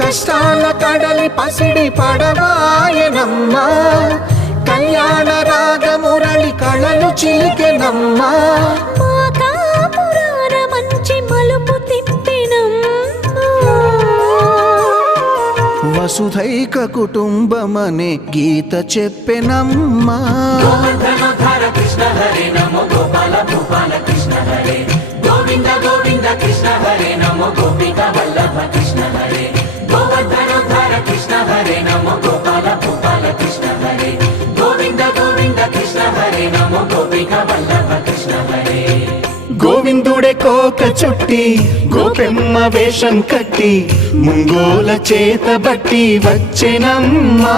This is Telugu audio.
కష్టాల కడలి పసిడి పడవాయనమ్మా కళ్యాణ రాగమురళి కళలు చిలికెనమ్మా మంచి మలుపు తిప్పినమ్మా వసుధైక కుటుంబమనే గీత చెప్పెనమ్మా కృష్ణ హరే నమో గోపాల భూపాల కృష్ణ హరే గోవింద గోవింద కృష్ణ హరే నమో గోపిక వల్లభ కృష్ణ హరే గోవర్ధనోద్ధార కృష్ణ హరే నమో గోపాల భూపాల కృష్ణ హరే గోవింద గోవింద కృష్ణ హరే నమో గోపిక వల్లభ కృష్ణ హరే గోవిందుడే కోక చుట్టి గోపెమ్మ వేషం కట్టి ముంగోల చేత బట్టి వచ్చెనమ్మా